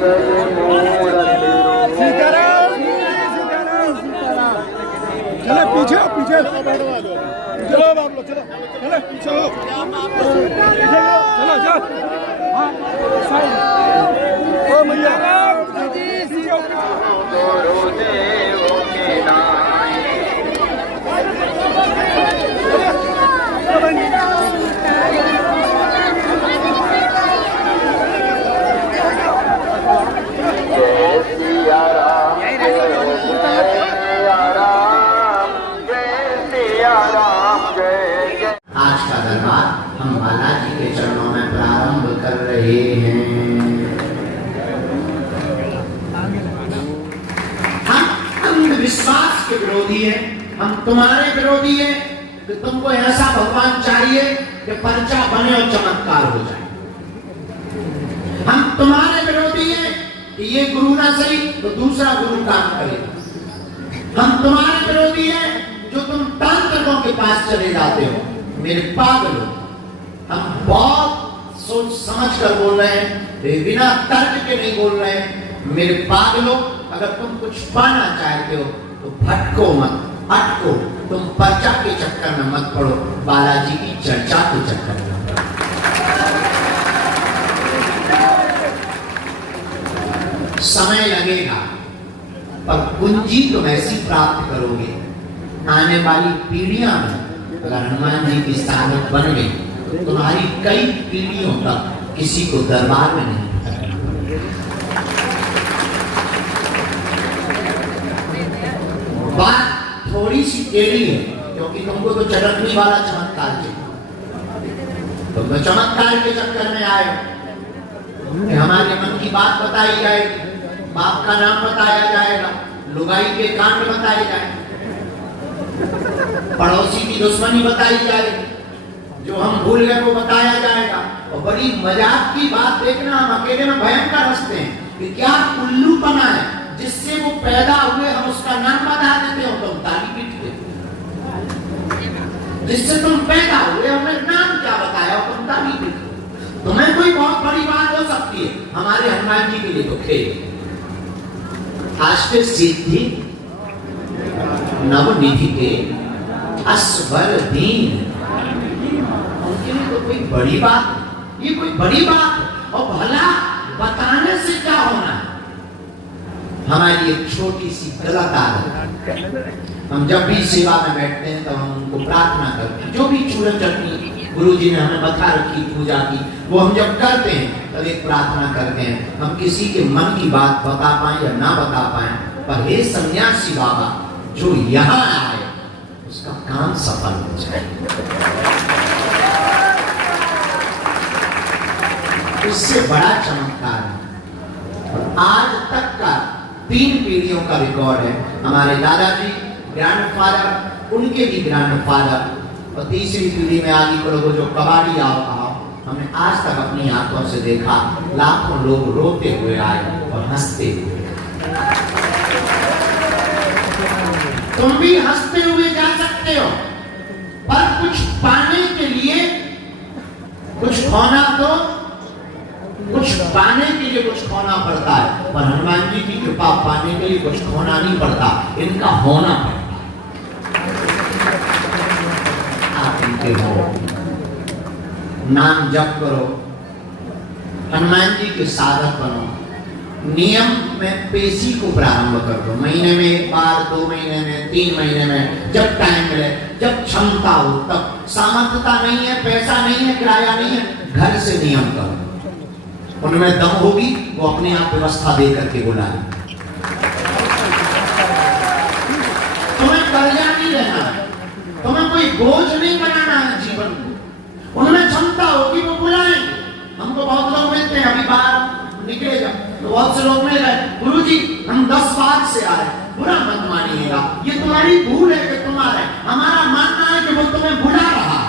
चलो पीछे पीछे चलो आप लोग चलो चलो पीछे हो चलो चलो ओ भैया आज का दरबार हम बालाजी के चरणों में प्रारंभ कर रहे हैं। हम अंधविश्वास के विरोधी हैं, हम तुम्हारे विरोधी हैं कि तुमको ऐसा भगवान चाहिए कि पर्चा बने और चमत्कार हो जाए। हम तुम्हारे विरोधी हैं कि ये गुरु ना सही तो दूसरा गुरु काम करेगा। हम तुम्हारे विरोधी हैं जो तुम तांत्रिकों के पास चले जाते हो। मेरे पागलों, हम बहुत सोच समझ कर बोल रहे हैं, बिना तर्क के नहीं बोल रहे हैं। मेरे पागलों, अगर तुम कुछ पाना चाहते हो तो भटको मत, अटको। तुम पर्चा के चक्कर में मत पड़ो, बालाजी की चर्चा के चक्कर में। समय लगेगा पर कुंजी तुम ऐसी प्राप्त करोगे। आने वाली पीढ़ियां में अगर हनुमान जी की साधक बन गई तो तुम्हारी कई पीढ़ियों तक किसी को दरबार में नहीं बात थोड़ी सी टेढ़ी है क्योंकि तुमको तो चटकनी वाला चमत्कार चाहिए। तुम तो चमत्कार के चक्कर में आए कि हमारे मन की बात बताई जाएगी, बाप का नाम बताया जाएगा, लुगाई के कांड बताए जाएंगे, पड़ोसी की दुश्मनी बताई जाएगी, जो हम भूल गए वो बताया जाएगा। और बड़ी मजाक की बात देखना, हम अकेले में भयंकर हंसते हैं कि क्या उल्लूपना है जिससे वो पैदा हुए हम उसका नाम बता देते हो, तुम ताली पीटते। जिससे तुम पैदा हुए हमने नाम क्या बताया, तुम ताली पीटते। तुम्हें कोई बहुत बड़ी बात हो सकती है, हमारे हनुमान जी के लिए तो खेल। अष्ट सिद्धि नवनिधि के अस्वर दीन, उनके लिए तो कोई बड़ी बात, ये कोई बड़ी बात। और भला बताने से क्या होना है। हमारी एक छोटी सी गलत आदत, हम जब भी सेवा में बैठते हैं तब हम उनको प्रार्थना करते हैं। जो भी चूरन चटनी गुरु जी ने हमें बता रखी पूजा की, वो हम जब करते हैं तब एक प्रार्थना करते हैं, हम किसी के मन की बात बता पाए या ना बता पाए, पर हे सन्यासी बाबा जो यहाँ आए उसका काम सफल हो जाए। इससे बड़ा चमत्कार है। और आज तक का 3 पीढ़ियों का रिकॉर्ड है। हमारे दादाजी ग्रैंडफादर, उनके भी ग्रैंडफादर, और तीसरी पीढ़ी में आगे को लोगों जो कबाड़ी आओ कहा, हमने आज तक अपनी आंखों से देखा लाखों लोग रोते हुए आए और हंसते हुए। तुम भी हंसते हुए जा सकते हो, पर कुछ पाने के लिए कुछ खोना, तो कुछ पाने के लिए कुछ खोना पड़ता है। पर हनुमान जी की कृपा पाने के लिए कुछ खोना नहीं पड़ता, इनका होना पड़ता है। आप इनके हो, नाम जप करो, हनुमान जी के साधक बनो। नियम में पेशी को प्रारंभ कर दो, महीने में 1 बार, 2 महीने में, 3 महीने में, जब टाइम मिले, जब क्षमता हो तब। सामर्थ्यता नहीं है, पैसा नहीं है, किराया नहीं है, घर से नियम करो। उनमें दम होगी वो अपने आप व्यवस्था दे करके बुलाए। तुम्हें कर्जा नहीं लेना, तुम्हें कोई बोझ नहीं बनाना है जीवन को। उनमें क्षमता होगी वो बुलाएंगे। हमको बहुत लोग मिलते हैं, अभी बाहर निकलेगा तो बहुत से लोग मिल गए, गुरुजी हम 10 बार से आए, बुरा मत मानिएगा, ये तुम्हारी भूल है कि तुम्हारे, हमारा मानना है कि वो तुम्हें बुला रहा है।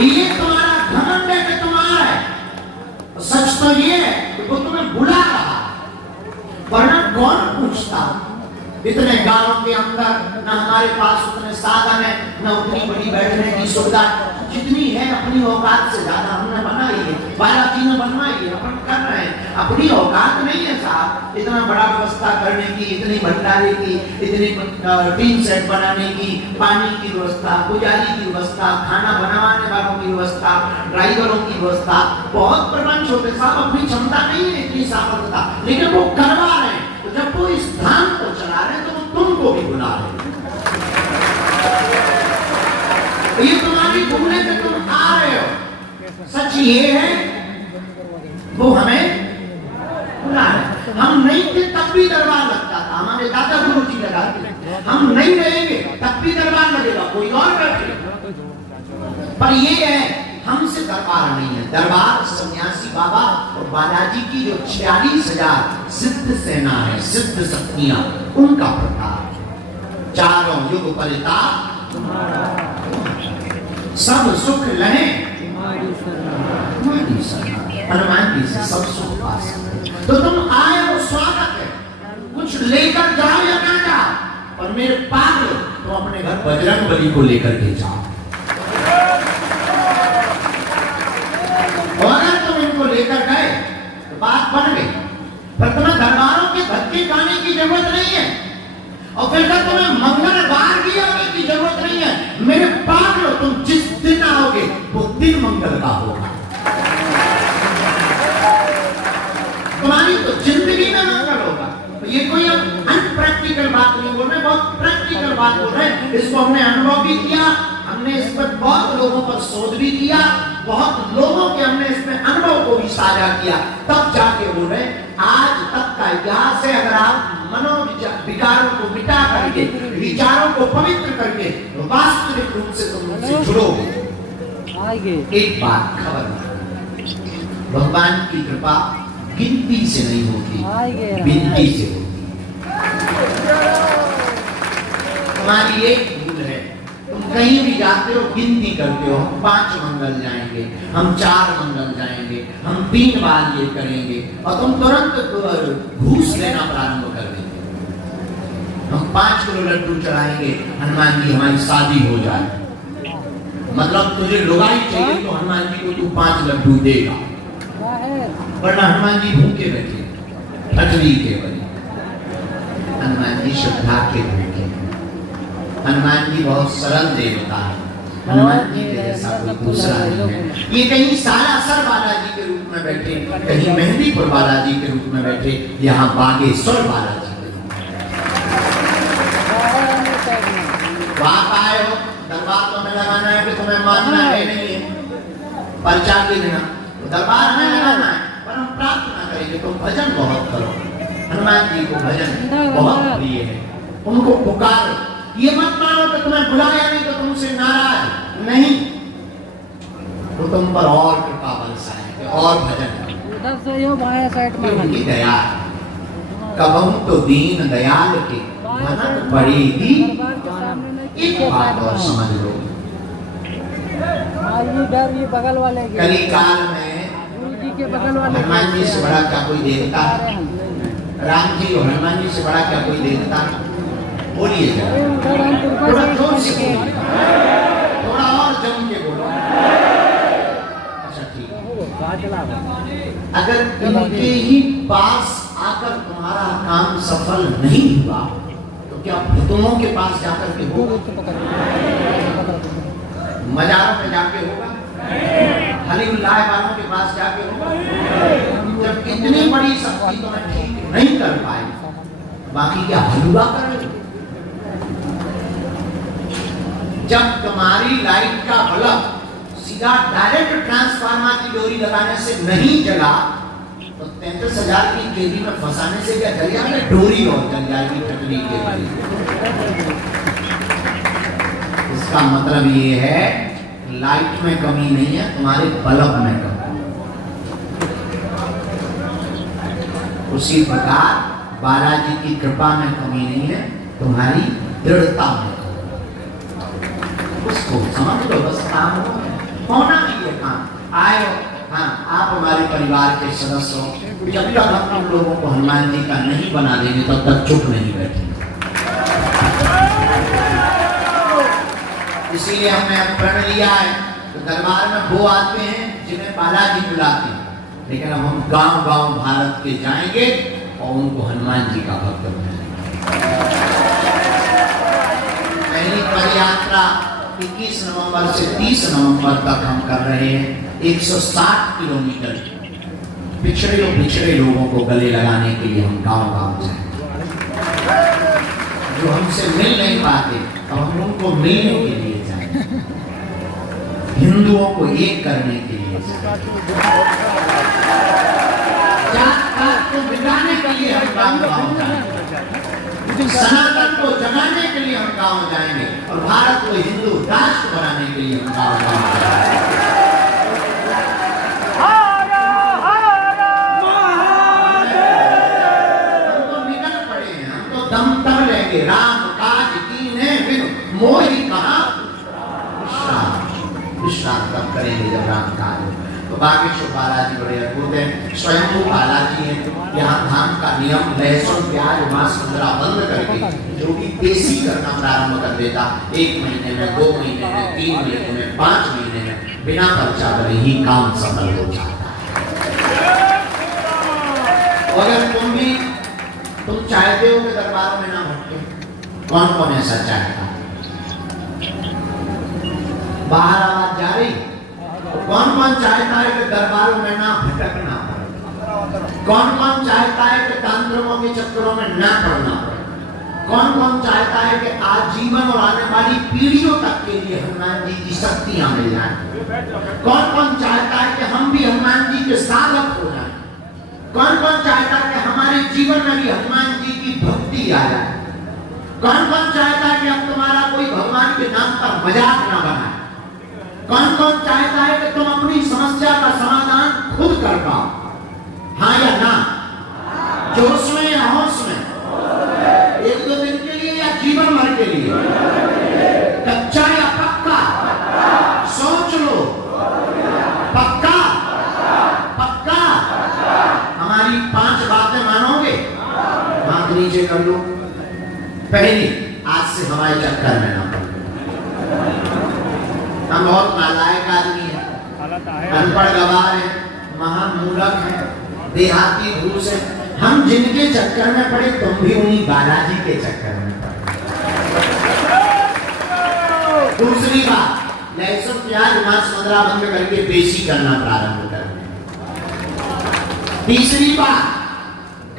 ये तुम्हारा घमंड है कि तुम्हारा है। सच तो ये है कि वो तुम्हें बुला रहा है, वरना कौन पूछता। इतने गांव के अंदर न हमारे पास उतने साधन है, न उतनी बड़ी बैठने की सुविधा। जितनी है अपनी औकात से ज्यादा हमने बनाई है, बालाजी ने बनवाई है, अपन कर रहे हैं। अपनी औकात नहीं है साहब इतना बड़ा व्यवस्था करने की, इतनी भंडारे की, इतनी टीन सेट बनाने की, पानी की व्यवस्था, पुजारी की व्यवस्था, खाना बनाने वालों की व्यवस्था, ड्राइवरों की व्यवस्था, बहुत प्रबंध होते साहब। अपनी क्षमता नहीं है इतनी सामर्थ्यता, लेकिन वो करवा रहे हैं। तो जब वो इस धाम को चला रहे हैं तो वो तुमको भी बुला रहे हैं। ये तुम्हारी घूमने पे तुम आ रहे हो। सच ये है वो हमें बुला रहे। हम नहीं थे तब भी दरबार लगता था, हमारे दादा गुरु जी लगाते। हम नहीं रहेंगे तब भी दरबार लगेगा, कोई और बैठे। पर ये है हमसे दरबार नहीं है। दरबार सन्यासी बाबा और बालाजी की जो 46,000 सिद्ध सेना है, सिद्ध शक्तियां, उनका प्रताप। चारों युग परिताप सब सुख लहे तुम्हारी शरण। हनुमान जी से सब सुख पा सकते। तो तुम आए हो, स्वागत है। कुछ लेकर जाओ या ना जाओ, और मेरे पास तो अपने घर बजरंग बली को लेकर के जाओ। और अगर तुम इनको लेकर गए तो बात बन गई। पर तुम्हें दरबारों के धक्के खाने की जरूरत नहीं है, और फिर तक तुम्हें मंगलवार भी आने की जरूरत नहीं है। मेरे पास लो, तुम जिस दिन आओगे वो दिन मंगल का होगा। तुम्हारी तो जिंदगी में मंगल होगा। तो ये कोई हम अनप्रैक्टिकल बात नहीं बोल रहे, बहुत प्रैक्टिकल बात बोल रहे हैं। इसको हमने अनुभव भी किया, हमने इस पर बहुत लोगों पर शोध भी किया, बहुत लोगों के हमने इसमें अनुभव को भी साझा किया, तब जाके बोल रहे आज तक का इतिहास है। अगर आप विचारों को मिटा करके, विचारों को पवित्र करके वास्तविक रूप से तुम उनसे जुड़ोगे। एक बात खबर, भगवान की कृपा गिनती से नहीं होती, बिनती से होती। तुम्हारी एक भूल है, तुम कहीं भी जाते हो गिनती करते हो। हम 5 मंगल जाएंगे, हम 4 मंगल जाएंगे, हम 3 बार ये करेंगे, और तुम तुरंत घूस लेना प्रारंभ कर देंगे। हम 5 किलो लड्डू चढ़ाएंगे, हनुमान जी हमारी शादी हो जाए। मतलब तुझे लुगाई चाहिए तो हनुमान जी को तू 5 लड्डू देगा, वरना हनुमान जी भूखे बैठे, ठटली के बने। हनुमान जी श्रद्धा के भूखे। हनुमान जी बहुत सरल देवता है। हनुमान जी के जैसा कोई दूसरा नहीं है। ये कहीं सालासर बालाजी के रूप में बैठे, कहीं मेहंदीपुर बालाजी के रूप में बैठे, यहाँ बागेश्वर बालाजी के रूप में। आप आए हो, दरबार तो हमें लगाना है कि तुम्हें मानना है नहीं है, पर्चा के देना, तो दरबार हमें लगाना है। पर हम प्रार्थना करेंगे तुम भजन बहुत करो। हनुमान जी को भजन बहुत प्रिय है, उनको पुकारो। ये मत मानो कि तुम्हें बुलाया नहीं तो तुमसे नाराज नहीं, तो तुम पर और कृपा बरसाएंगे और भजन उधर से यो बाएं साइड में उनकी दया। कबहू तो दीन दयाल के भनक पड़ेगी। एक बात और समझ लो, ये बगल वाले कली काल में गुरु जी के बगल वाले हनुमान जी से बड़ा क्या कोई देवता है? राम जी और हनुमान जी से बड़ा क्या कोई देवता है? बोलिए जरा, थोड़ा जोर से बोलिए, थोड़ा और जम के बोलो। अच्छा ठीक है। अगर इनके ही पास आकर तुम्हारा काम सफल नहीं हुआ तो क्या भूतों के पास जाकर के होगा? मजारों में जाके होगा? हलीउल्लाह वालों के पास जाके होगा? जब इतनी बड़ी शक्ति तुम्हें ठीक नहीं कर पाए, बाकी क्या हलवा करोगे? जब तुम्हारी लाइट का बल्ब सीधा डायरेक्ट ट्रांसफार्मर की डोरी लगाने से नहीं जला तो 33,000 की केवी में फंसाने से क्या जल जाएगा? डोरी और जल जाएगी टकरी के लिए। इसका मतलब ये है लाइट में कमी नहीं है, तुम्हारे बल्ब में कमी। उसी प्रकार बालाजी की कृपा में कमी नहीं है, तुम्हारी दृढ़ता में। उसको समझ लो, बस काम होना चाहिए। काम आए हो, हाँ आप हमारे परिवार के सदस्य हो। जब तक हम तुम लोगों को हनुमान जी का नहीं बना देंगे तब तक चुप नहीं बैठेंगे। इसीलिए हमने प्रण लिया है तो दरबार में वो आते हैं जिन्हें बालाजी बुलाते हैं, लेकिन अब हम गांव-गांव भारत के जाएंगे और उनको हनुमान जी का भक्त बनाएंगे। पहली पद यात्रा 21 नवंबर से 30 नवंबर तक हम कर रहे हैं। 160 किलोमीटर पिछड़े लोगों को गले लगाने के लिए हम गांव-गांव जाएंगे। जो हमसे मिल नहीं पाते अब हम उनको मिलने के लिए जाएंगे, हिंदुओं को एक करने के लिए जात-पात को मिटाने के लिए हम गांव-गांव जाएंगे, सनातन को जगाने के लिए हम गांव जाएंगे और भारत को हिंदू राष्ट्र बनाने के लिए हम गांव-गांव जाएंगे। राम काज कीन्हे बिनु मोहि कहा विश्राम तब करेंगे जब राम काज। तो बागेश्वर बालाजी बड़े अद्भुत हैं, स्वयं बालाजी हैं। यहाँ धाम का नियम लहसुन प्याज मांस मुद्रा बंद करके जो भी देसी करना प्रारंभ कर देता, 1 महीने में, 2 महीने में, 3 महीने में, 5 महीने में बिना पर्चा भरे ही काम सफल हो जाता है। अगर तुम चाहते हो कि दरबारों में ना भटके, कौन कौन ऐसा चाहता है? बाहर आवाज जा रही, तो कौन कौन चाहता है कि दरबारों में ना भटकना पड़े? कौन कौन चाहता है कि तंत्रों के चक्करों में ना पड़ना पड़े? कौन कौन चाहता है कि आजीवन और आने वाली पीढ़ियों तक के लिए हनुमान जी की शक्तियां मिल जाएं? कौन कौन चाहता है कि हम भी हनुमान जी के साधक हो जाएं? कौन कौन चाहता है कि हमारे जीवन में भी हनुमान जी की भक्ति आ जाए? कौन कौन चाहता है कि अब तुम्हारा कोई भगवान के नाम पर मजाक ना बनाए? कौन कौन चाहता है कि तुम अपनी समस्या का समाधान खुद कर पाओ? हाँ या ना? जोश में या होश में? 1-2 दिन के लिए या जीवन भर के लिए? कच्चा या पक्का? सोच लो। पक्का? पक्का? हमारी 5 बातें मानोगे? हाथ नीचे कर लो। पहली, आज से हमारे चक्कर में ना पड़ो। हम बहुत नालायक आदमी हैं, अनपढ़ गवार हैं, महामूलक हैं, देहाती भूस हैं। हम जिनके चक्कर में पड़े तुम भी उन्हीं बालाजी के चक्कर में पड़े। दूसरी बात, लहसुन प्याज मांस मुद्रा बंद करके पेशी करना प्रारंभ कर। तीसरी बात,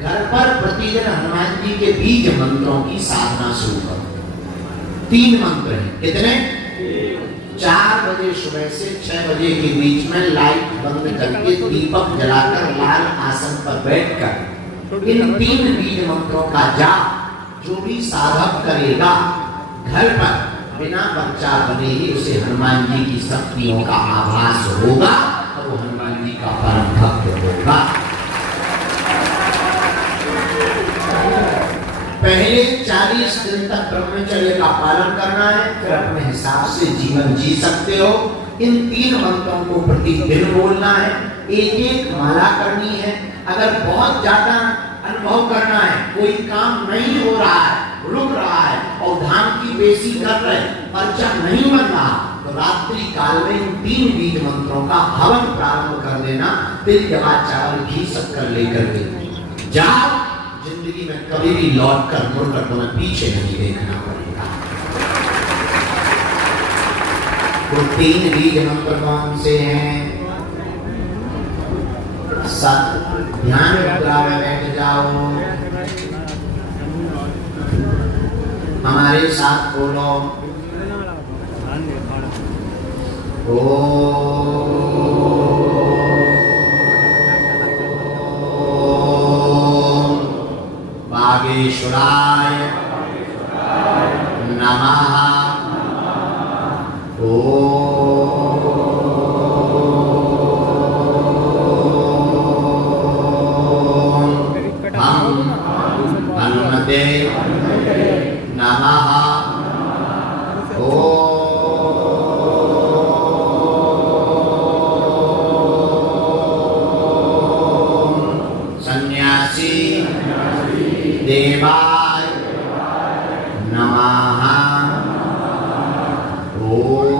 घर पर प्रतिदिन हनुमान जी के बीज मंत्रों की साधना शुरू करो। 3 मंत्र हैं, कितने? 4 बजे सुबह से 6 बजे के बीच में लाइट बंद करके दीपक जलाकर लाल आसन पर बैठकर इन 3 बीज मंत्रों का जाप जो भी साधक करेगा घर पर बिना बच्चा बने ही उसे हनुमान जी की शक्तियों का आभास होगा और वो हनुमान जी का परम भक्त होगा। पहले 40 दिन तक ब्रह्मचर्य का पालन करना है, फिर अपने हिसाब से जीवन जी सकते हो। इन 3 मंत्रों को प्रतिदिन बोलना है, एक माला करनी है। अगर बहुत ज्यादा अनुभव करना है, कोई काम नहीं हो रहा है, रुक रहा है और धाम की पेशी कर रहे, पर्चा नहीं बन रहा, तो रात्रि काल में इन 3 बीज मंत्रों का हवन प्रारंभ कर देना। तिल जवा चावल घी शक्कर लेकर के जाओ, जिंदगी में कभी भी लौट कर मुड़कर तुम्हें पीछे नहीं देखना पड़ेगा। तो 3 बीज मंत्र कौन से हैं? ध्यान मुद्रा में बैठ जाओ, हमारे साथ बोलो बागेश्वराय नमः। हम हनुमते नमः। सन्यासी देवाय नमः। ओम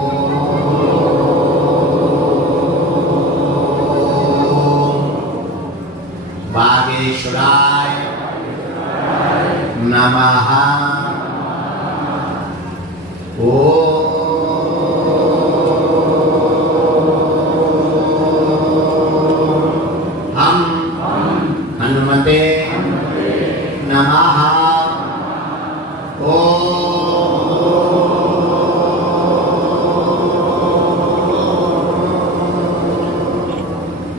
हम हनुमते नमः।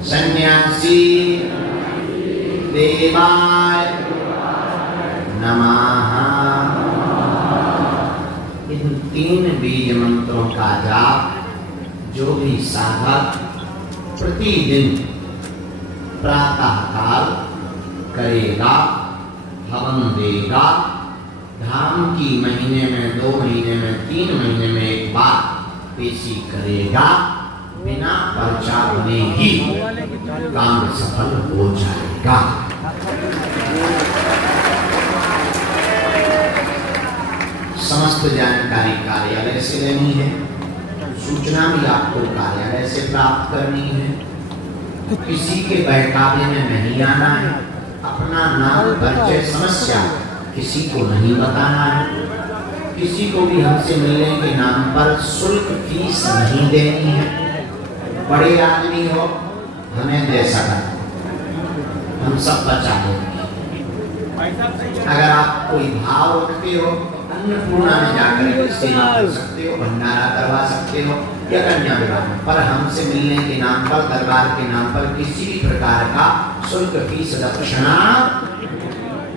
सन्यासी देवाय नमः। इन 3 बीज मंत्रों का जाप जो भी साधक प्रतिदिन प्रातः काल करेगा, हवन देगा, धाम की महीने में, 2 महीने में, 3 महीने में एक बार पेशी करेगा, बिना पर्चा बने ही काम सफल हो जाएगा। समस्त जानकारी कार्यालय से लेनी है, सूचना भी आपको कार्यालय से प्राप्त करनी है। किसी के बहकावे में नहीं आना है, अपना नाम, परिचय, समस्या किसी को नहीं बताना है। किसी को भी हमसे मिलने के नाम पर शुल्क फीस नहीं देनी है। बड़े आदमी हो, हमें दे सका, हम सब बचा लेंगे। अगर आप कोई भाव रखते हो, अन्नपूर्णा में जाकर सेवा कर सकते हो, भंडारा करवा सकते हो या कन्या विवाह, पर हमसे मिलने के नाम पर, दरबार के नाम पर किसी भी प्रकार का शुल्क फीस दक्षिणा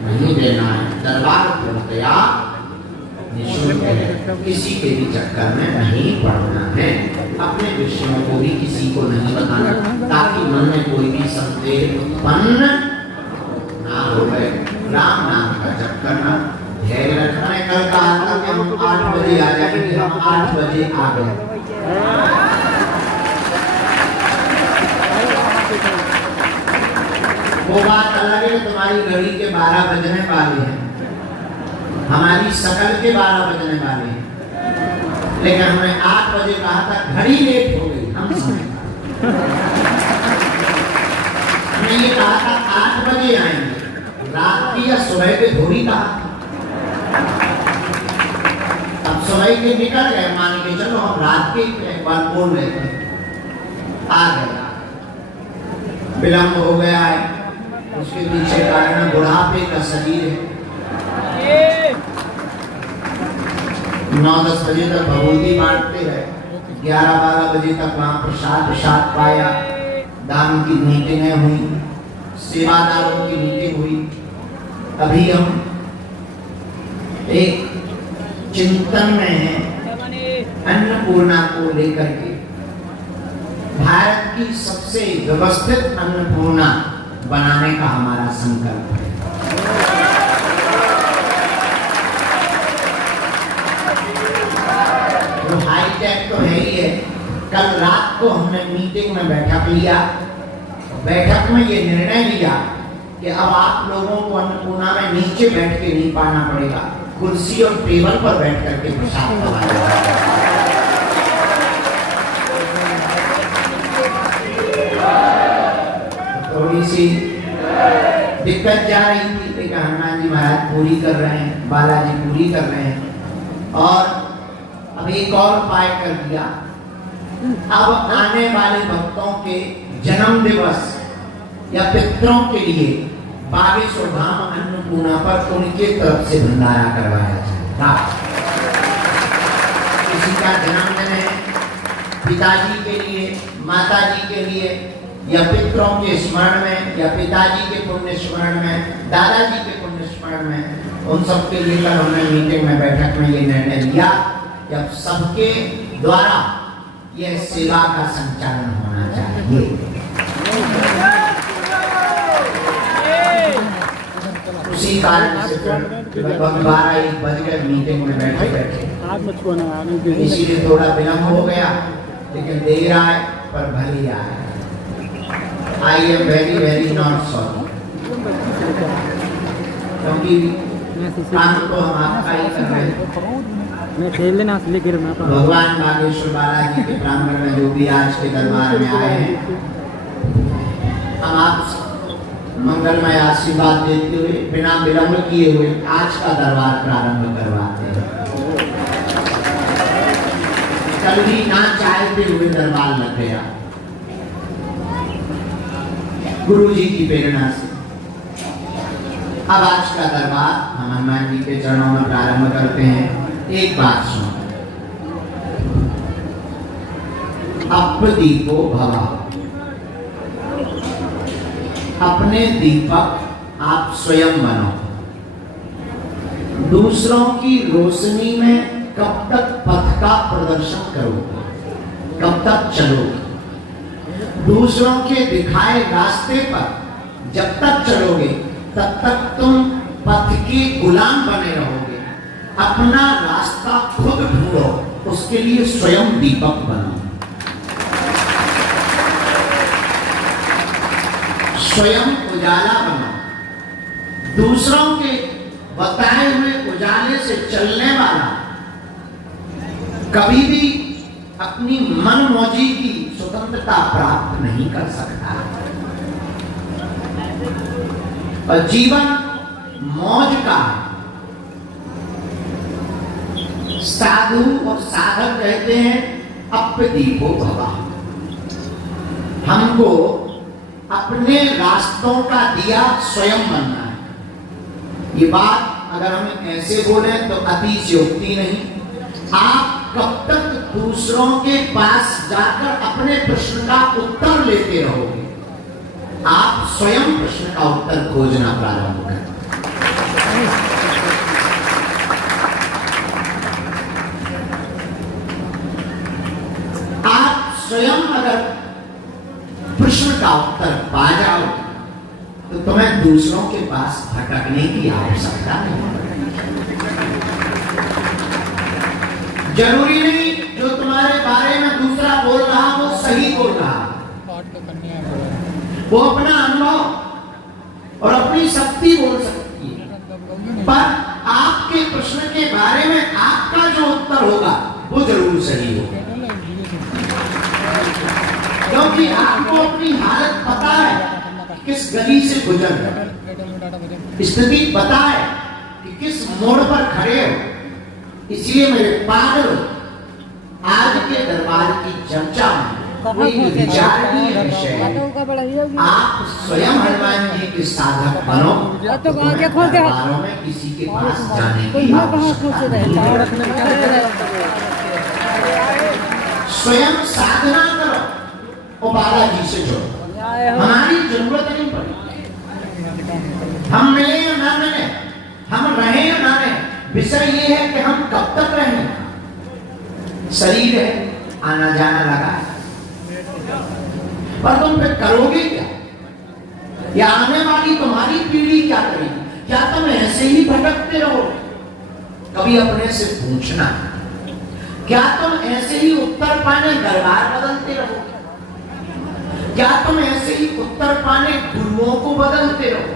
नहीं देना है। दरबार पूर्णतया निःशुल्क है, किसी के भी चक्कर में नहीं पड़ना है। अपने विषयों को भी किसी को नहीं बताना, ताकि मन में कोई भी संदेह उत्पन्न ना हो गए। राम नाम का जप करना, धैर्य रखना है। कल कहा था कि हम 8 बजे आ जाएंगे, हम 8 बजे आ गए। वो बात अलग है, तुम्हारी घड़ी के 12 बजने वाले हैं, हमारी शकल के 12 बजने वाले हैं। लेकिन हमने 8 बजे कहा था, घड़ी लेट हो गई, हम समय हमने ये कहा था 8 बजे आएंगे, रात की या सुबह के थोड़ी कहा। अब सुबह के निकल गए, मान के चलो हम रात के एक बार बोल रहे थे, आ गया, विलम्ब हो गया है। उसके पीछे कारण बुढ़ापे का शरीर है। 9-10 बजे तक भगवती बांटते हैं, 11-12 बजे तक वहाँ प्रसाद पाया, दान की मीटिंगें हुई, सेवादारों की मीटिंग हुई। अभी हम एक चिंतन में हैं, अन्नपूर्णा को लेकर के। भारत की सबसे व्यवस्थित अन्नपूर्णा बनाने का हमारा संकल्प है। तो हाईटेक तो है ही है। कल रात को हमने मीटिंग में बैठक लिया, बैठक में ये निर्णय लिया कि अब आप लोगों को अन्नपूर्णा में नीचे बैठ के नहीं पाना पड़ेगा, कुर्सी और टेबल पर बैठ करके प्रसाद खवाएगा। थोड़ी सी दिक्कत जा रही थी, लेकिन हनुमान जी महाराज पूरी कर रहे हैं, बालाजी पूरी कर रहे हैं। और अब एक और उपाय कर दिया, अब आने वाले भक्तों के जन्म दिवस या पितरों के लिए बागेश्वर धाम अन्नपूर्णा पर उनके तरफ से भंडारा करवाया जाएगा। किसी का जन्मदिन है, पिताजी के लिए, माताजी के लिए, या पितरों के स्मरण में, या पिताजी के पुण्य स्मरण में, दादाजी के पुण्य स्मरण में, उन सब के लिए कल हमने मीटिंग में, बैठक में ये निर्णय लिया कि अब सबके द्वारा यह सेवा का संचालन होना चाहिए। उसी कारण से लगभग 12-1 बज गए मीटिंग में बैठे। इसीलिए थोड़ा विलम्ब हो गया, लेकिन देर आए पर भली आए। I am very not sorry, क्योंकि काम तो हम आपका ही कर रहे हैं। भगवान बागेश्वर बालाजी के प्रांगण में जो भी आज के दरबार में आए हैं, हम आप मंगलमय आशीर्वाद देते हुए, बिना विलम्ब किए हुए आज का दरबार प्रारंभ करवाते हैं। कभी ना चाहते हुए दरबार लग गया गुरु जी की प्रेरणा से। अब आज का दरबार हम हनुमान जी के चरणों में प्रारंभ करते हैं। एक बात सुनो, अपदीपो भवा, अपने दीपक आप स्वयं बनो। दूसरों की रोशनी में कब तक पथ का प्रदर्शन करोगे, कब तक चलोगे? दूसरों के दिखाए रास्ते पर जब तक चलोगे तब तक तुम पथ के गुलाम बने रहोगे। अपना रास्ता खुद ढूंढो, उसके लिए स्वयं दीपक बनो, स्वयं उजाला बनो। दूसरों के बताए हुए उजाले से चलने वाला कभी भी अपनी मनमौजी की स्वतंत्रता प्राप्त नहीं कर सकता। और जीवन मौज का साधु और साधक कहते हैं अपदीपो भवा। हमको अपने रास्तों का दिया स्वयं बनना है। ये बात अगर हम ऐसे बोले तो अतिशयोक्ति नहीं। आप कब तक दूसरों के पास जाकर अपने प्रश्न का उत्तर लेते रहोगे? आप स्वयं प्रश्न का उत्तर खोजना प्रारंभ करें। आप स्वयं अगर प्रश्न का उत्तर पा जाओ तो तुम्हें दूसरों के पास भटकने की आवश्यकता नहीं। जरूरी नहीं जो तुम्हारे बारे में दूसरा बोल रहा वो सही बोल रहा, वो अपना अनुभव और अपनी शक्ति बोल सकती है, पर आपके प्रश्न के बारे में आपका जो उत्तर होगा वो जरूर सही होगा, क्योंकि आपको अपनी हालत पता है, किस गली से गुजर रहे, स्थिति पता है कि किस मोड़ पर खड़े हो। इसलिए मेरे पागल आज के दरबार की चर्चा में एक विचारणीय विषय है। आप स्वयं हनुमान जी के साधक बनो, दरबारों में किसी के पास जाने की आवश्यकता नहीं। स्वयं साधना करो और बाबा जी से जुड़ो। हमारी जरूरत नहीं पड़ी, हम मिले या ना मिले, हम रहे या ना रहे, विषय ये है कि हम कब तक रहें। शरीर है, आना जाना लगा है, पर तुम फिर करोगे क्या? या आने वाली तुम्हारी पीढ़ी क्या करेगी? क्या तुम ऐसे ही भटकते रहो? कभी अपने से पूछना, क्या तुम ऐसे ही उत्तर पाने दरबार बदलते रहो? क्या तुम ऐसे ही उत्तर पाने गुरुओं को बदलते रहो?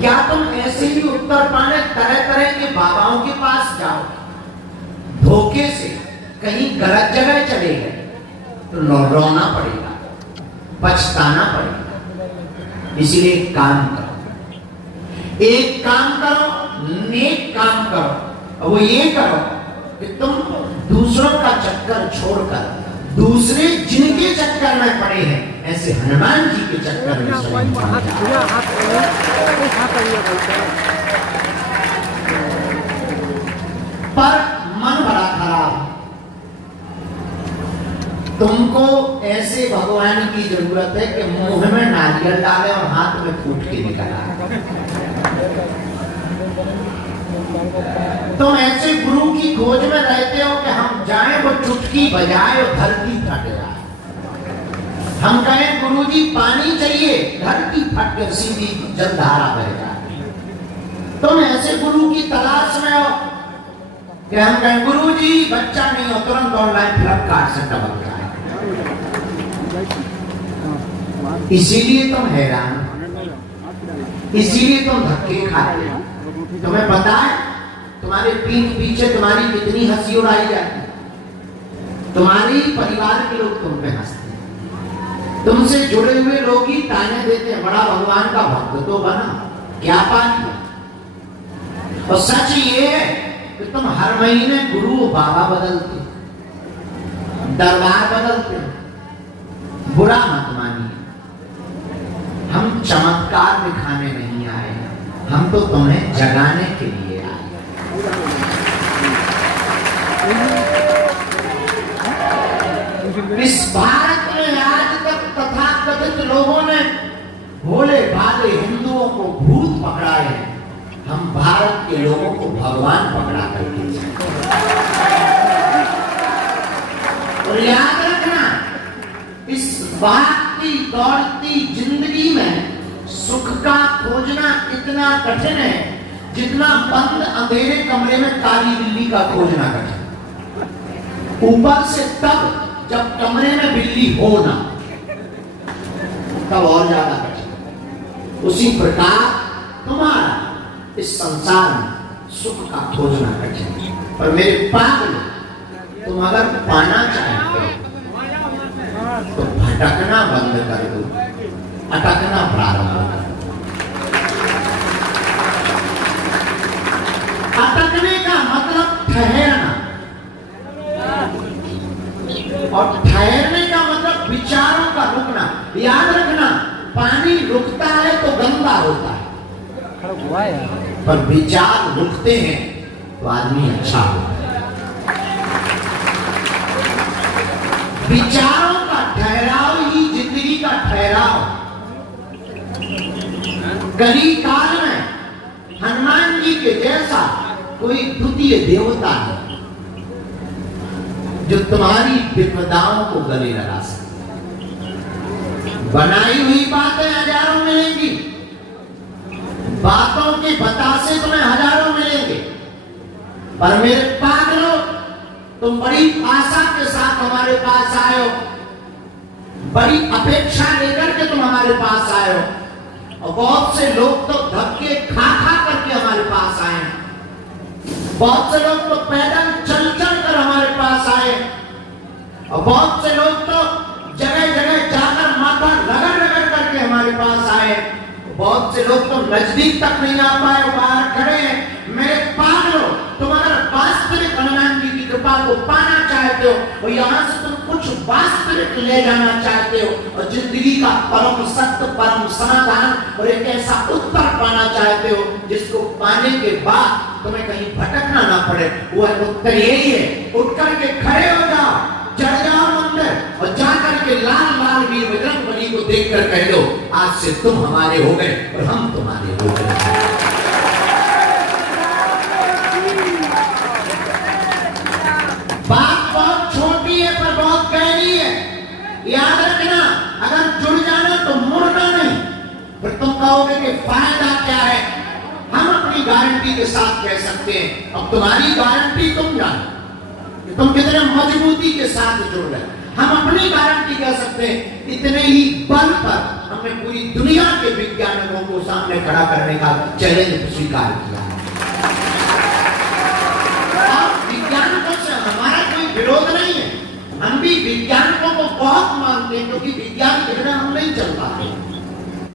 क्या तुम ऐसे ही उत्तर पाने तरह तरह के बाबाओं के पास जाओ? धोखे से कहीं गलत जगह चले गए तो रोना पड़ेगा, पछताना पड़ेगा। इसीलिए एक काम करो, एक काम करो, नेक काम करो, और वो ये करो कि तुम दूसरों का चक्कर छोड़कर दूसरे जिनके चक्कर में पड़े हैं ऐसे हनुमान जी के चक्कर में स्वयं पर मन बड़ा खराब। तुमको ऐसे भगवान की जरूरत है कि मुंह में नारियल डाले और हाथ में फूट के निकल आए। तुम ऐसे गुरु की खोज में रहते हो कि हम जाएं वो चुटकी बजाए और धरती फट जाए। हम कहें गुरुजी पानी चाहिए, धरती फट कर सीधी जलधारा बह जाए। तुम ऐसे गुरु की तलाश में हो कि हम कहें गुरुजी बच्चा नहीं हो, तुरंत ऑनलाइन फ्लिपकार्ट से टपक जाए। इसीलिए तुम हैरान, इसीलिए तुम धक्के खाते हो। तुम्हें पता है तुम्हारे पीठ पीछे तुम्हारी कितनी हंसी उड़ाई जाती है। तुम्हारे ही परिवार के लोग तुम पे हंसते हैं, तुमसे जुड़े हुए लोग ही ताने देते हैं, बड़ा भगवान का भक्त तो बना, क्या पा लिया। और सच ये है कि तुम हर महीने गुरु बाबा बदलते, दरबार बदलते हैं, बुरा मत मानिए। हम चमत्कार दिखाने नहीं आए, हम तो तुम्हें जगाने के लिए आए। इस भारत में आज तक तथाकथित लोगों ने भोले भाले हिंदुओं को भूत पकड़ाए हैं, हम भारत के लोगों को भगवान पकड़ा करके। और याद रखना, इस भागती दौड़ती जिंदगी में सुख का खोजना इतना कठिन है जितना बंद अंधेरे कमरे में काली बिल्ली का खोजना कठिन। ऊपर से तब जब कमरे में बिल्ली हो ना, तब और ज्यादा कठिन। उसी प्रकार तुम्हारा इस संसार में सुख का खोजना कठिन। पर मेरे पागल, तुम अगर पाना चाहते हो तो भटकना बंद कर दो, अटकना प्रारंभ कर दो। अटकने का मतलब ठहरना, और ठहरने का मतलब विचारों का रुकना। याद रखना, पानी रुकता है तो गंदा होता है, पर विचार रुकते हैं तो आदमी अच्छा होता है। विचारों का ठहराव ही जिंदगी का ठहराव। कली काल में हनुमान जी के जैसा कोई द्वितीय देवता नहीं जो तुम्हारी विपदाओं को गले लगा सके। बनाई हुई बातें हजारों मिलेंगी, बातों के बतासे तुम्हें हजारों मिलेंगे, पर मेरे पागलों, तुम बड़ी आशा के साथ हमारे पास आए हो, बड़ी अपेक्षा लेकर के तुम हमारे पास आए हो, और बहुत से लोग तो धक्के खा खा करके हमारे पास आए हैं। बहुत से लोग तो पैदल चल चल कर हमारे पास आए, और बहुत से लोग तो जगह जगह जाकर माथा रगड़ रगड़ करके हमारे पास आए। बहुत से लोग तो नजदीक तक नहीं आ पाए, बाहर खड़े हैं। मेरे पागलों, तुम अगर वास्तविक हनुमान जी की कृपा को पाना चाहते हो और यहाँ से तुम कुछ वास्तविक ले जाना चाहते हो और जिंदगी का परम सत्य, परम समाधान और एक ऐसा उत्तर पाना चाहते हो जिसको पाने के बाद तुम्हें कहीं भटकना ना पड़े, वो उत्तर यही है, उठ करके खड़े हो जाओ, चढ़ जाओ मंदिर और जाकर के लाल लाल वीर बजरंगबली को देखकर कह दो, आज से तुम हमारे हो गए और हम तुम्हारे हो गए। बात बहुत छोटी है पर बहुत गहरी है। याद रखना, अगर जुड़ जाना तो मुड़ना नहीं। फिर तुम कहोगे कि फायदा क्या है। हम अपनी गारंटी के साथ कह सकते हैं, अब तुम्हारी गारंटी तुम जानो कि तुम कितने मजबूती के साथ जुड़ गए। हम अपनी गारंटी कह सकते हैं, इतने ही बल पर हमने पूरी दुनिया के वैज्ञानिकों को सामने खड़ा करने का चैलेंज स्वीकार किया है। विज्ञानिकों से हमारा कोई विरोध नहीं है, हम भी विज्ञानिकों को बहुत मानते हैं, क्योंकि विज्ञान के बिना हम नहीं चल पाते।